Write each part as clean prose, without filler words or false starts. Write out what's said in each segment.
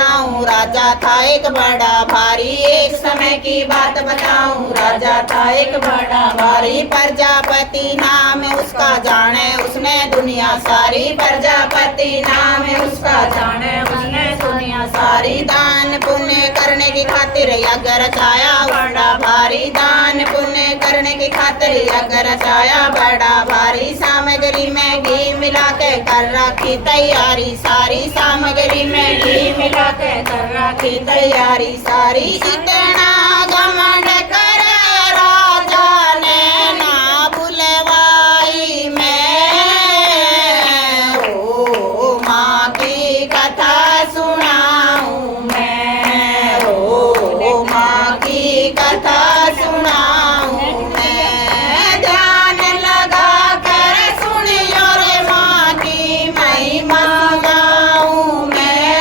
सुनाऊं। राजा था एक बड़ा भारी, एक समय की बात बताऊं। राजा था एक बड़ा भारी, प्रजापति नाम उसका, जाने उसने दुनिया सारी। प्रजापति नाम उसका, जाने उसने दुनिया सारी। दान पुण्य करने की खातिर यज्ञ रचाया बड़ा भारी। दान पुण्य करने की खातिर यज्ञ रचाया बड़ा भारी। सामग्री में घी मिला के कर रखी तैयारी सारी। सामग्री में घी मिला के कर रखी तैयारी सारी। इतना घमंड कर राजा ने ना बुलवाई मैं, ओ माँ की कथा सुनाऊं मैं, ओ माँ की कथा सुनाऊं मैं। ध्यान लगा कर सुनियो रे माँ की महिमा गाऊं मैं,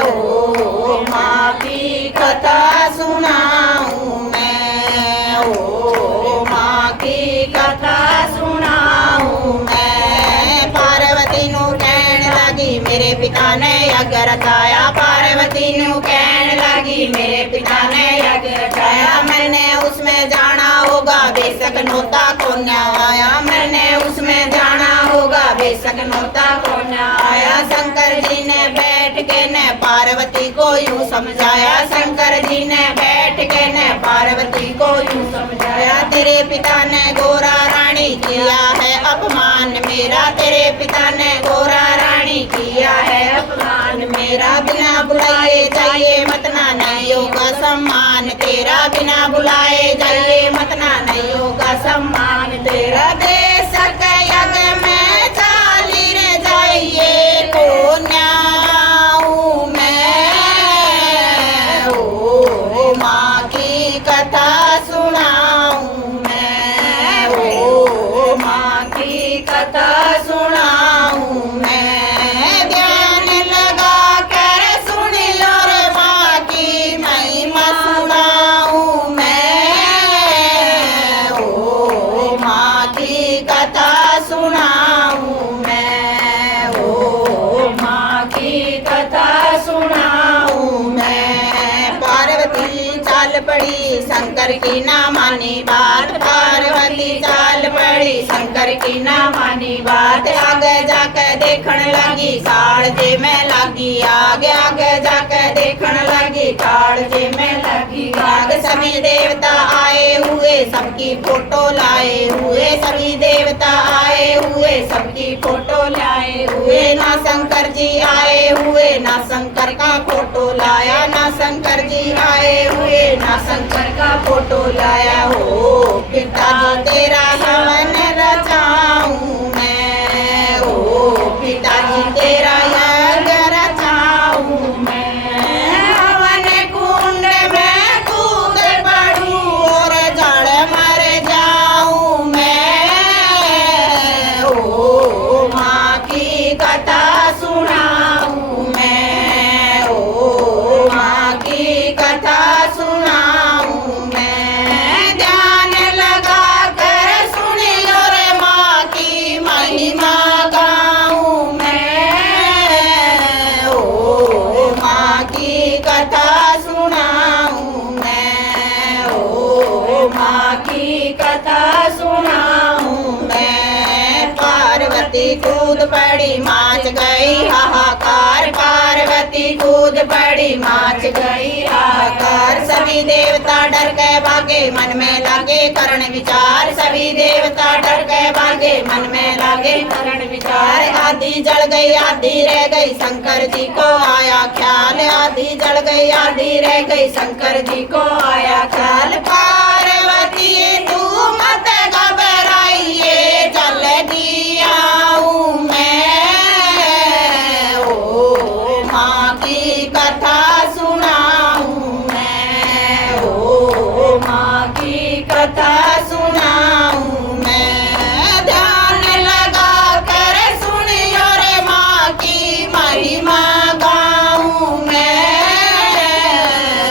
ओ माँ की कथा सुनाऊं मैं, ओ माँ की कथा सुनाऊं मैं। पार्वती नू कहन लगी मेरे पिता ने यज्ञ रचाया। पार्वती नू कहन लगी मेरे पिता ने यज्ञ रचाया। मैंने उसमें जाना होगा बेशक नोता को न आया। मैंने उसमें जाना होगा बेशक नोता को न आया। शंकर जी ने बैठ के ने पार्वती को यूं समझाया। शंकर जी ने बैठ के ने पार्वती को यूं समझाया। तेरे पिता ने गोरा रानी किया है अपमान मेरा। तेरे पिता ने गोरा रानी किया है अपमान मेरा। बिना बुलाए जाइए मत ना नहीं होगा सम्मान तेरा। बिना बुलाए जाइए मत ना नहीं होगा सम्मान तेरा। बेशक यज्ञ में चाली रे जाइए को न्याऊं मैं, ओ माँ की कथा सुनाऊं मैं, ओ माँ की कथा सुनाऊं मैं। ध्यान लगा कर सुनियो रे माँ की महिमा सुनाऊं मैं, ओ माँ की कथा सुनाऊं मैं, ओ माँ की कथा सुनाऊं मैं। पार्वती चाल पड़ी शंकर की ना मानी बात। पार्वती चाल पड़ी शंकर की ना मानी बात। आगे जाके देखने लगी कालजे में लगी आग। आगे जाके देखने लगी कालजे में लगी आग। सभी देवता आए हुए सबकी फोटो लाए हुए। सभी देवता आए हुए सबकी फोटो लाए हुए। ना शंकर जी आए हुए ना शंकर का फोटो लाया। ना शंकर जी आए हुए ना शंकर का फोटो लाया। हो पिताजी तेरा हवन रचाऊं मैं, ओ पिताजी तेरा यज्ञ रचाऊं मैं। हवन कुंड में कूद पड़ूं और जड़ मर जाऊं मैं, ओ माँ की कथा सुनाऊं मैं, ओ माँ की कथा सुनाऊं मैं। ध्यान लगा कर सुनियो रे माँ की महिमा गाऊं मैं, ओ माँ की कथा सुनाऊं मैं, ओ माँ की कथा सुनाऊं मैं। पार्वती कूद पड़ी माच गई हाहाकार। पार्वती कूद पड़ी माच गई हाहाकार। सभी देवता डर गए भागे मन में लगे करण विचार। सभी देवता डर गए भागे मन में लगे करण विचार। आधी जल गई आधी रह गई शंकर जी को आया ख्याल। आधी जल गई आधी रह गई शंकर जी को आया ख्याल। पार्वती तू मत घबराइए जल्दी आऊं मैं, ओ माँ की कथा सुनाऊं मैं, ओ माँ की कथा सुनाऊं मैं। ध्यान लगा कर सुनियो रे माँ की महिमा गाऊं मैं,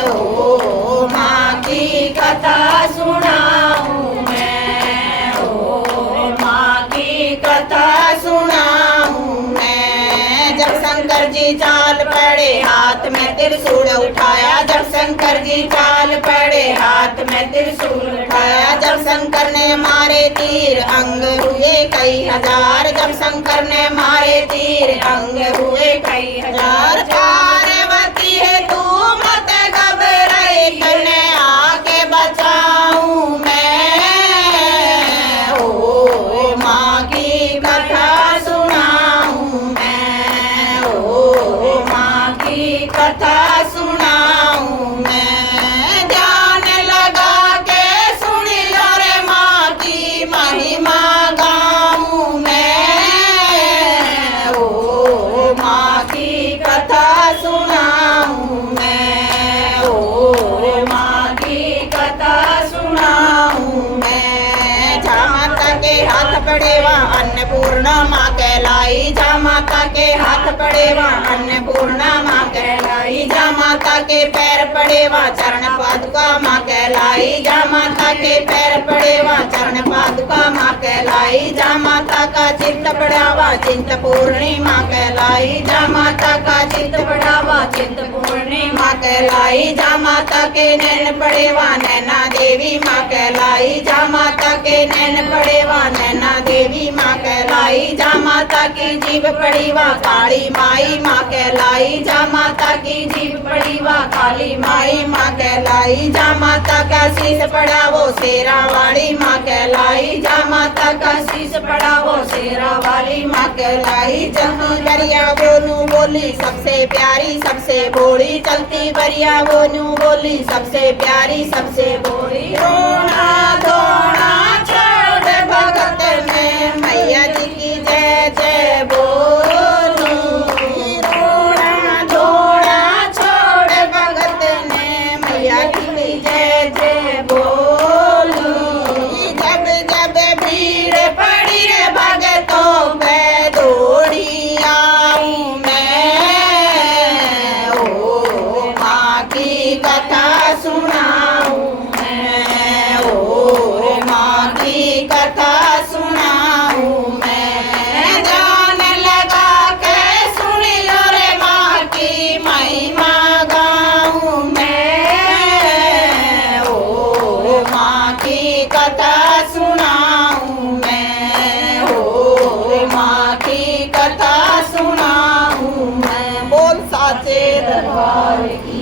ओ माँ की कथा सुनाऊं मैं, ओ माँ की कथा सुनाऊं मैं। जब शंकर जी चाल चाल पड़े, हाथ में त्रिशूल उठाया जब शंकर जी चाल पड़े, हाथ में त्रिशूल उठाया जब शंकर ने मारे तीर, अंग हुए कई हजार, जब शंकर ने मारे तीर, अंग हुए कई हजार। पार्वती है तू मत घबराए, तने आके बचाऊं मैं, ओ माँ की कथा सुनाऊं मैं, ओ माँ की कथा सुनाऊं मैं। ध्यान लगा के सुन लो रे माँ की महिमा गाऊं मैं, ओ माँ की कथा सुनाऊं मैं, ओ माँ की कथा सुनाऊं मैं। जा माता के हाथ पड़े वहाँ अन्नपूर्णा माँ कहलाई, जा माता के हाथ पड़े वहाँ अन्नपूर्णा माँ कहलाई, जा माता के पैर पड़े वहाँ चरण पादुका माँ कहलाई, जा माता के पैर पड़े वहाँ चरण पादुका माँ कहलाई, जा माता का चित्त बढ़ावा चिंत पूर्णिमा कहलाई, जा माता का चित्त बढ़ावा चिंत पूर्णिमा कहलाई, जा माता के नैन पड़े वहाँ नैना देवी माँ कहलाई, जा माता के नैन पड़े वहाँ नैना देवी माँ कहलाई, जा माता की जीभ पड़ी वहाँ काली माई माँ कहलाई, जा माता की जीभ पड़ी वहाँ काली माई माँ कहलाई, जा माता का शीश पड़ा वो शेरा वाली माँ कहलाई, जा माता का शीश पड़ा वो शेरा वाली माँ कहलाई। चलती बरिया बोनू बोली सबसे प्यारी सबसे भोली, चलती बरिया बोनू बोली सबसे प्यारी सबसे भोली। रोना धोना छोड़ भगत में मैया जी की जय जय बोलूं, रोना धोना छोड़ भगत में मैया की जय जय बोलूं। जब जब भीड़ पड़ी रे भगतों पे दौड़ी आऊं मैं, ओ माँ की कथा सुनाऊं मैं, ओ माँ की कथा सुनाऊं मैं। ध्यान लगा के सुन लो रे माँ की महिमा गाऊं मैं, ओ माँ की कथा सुनाऊं मैं, ओ माँ की कथा सुनाऊं मैं। बोल साचे दरबार की।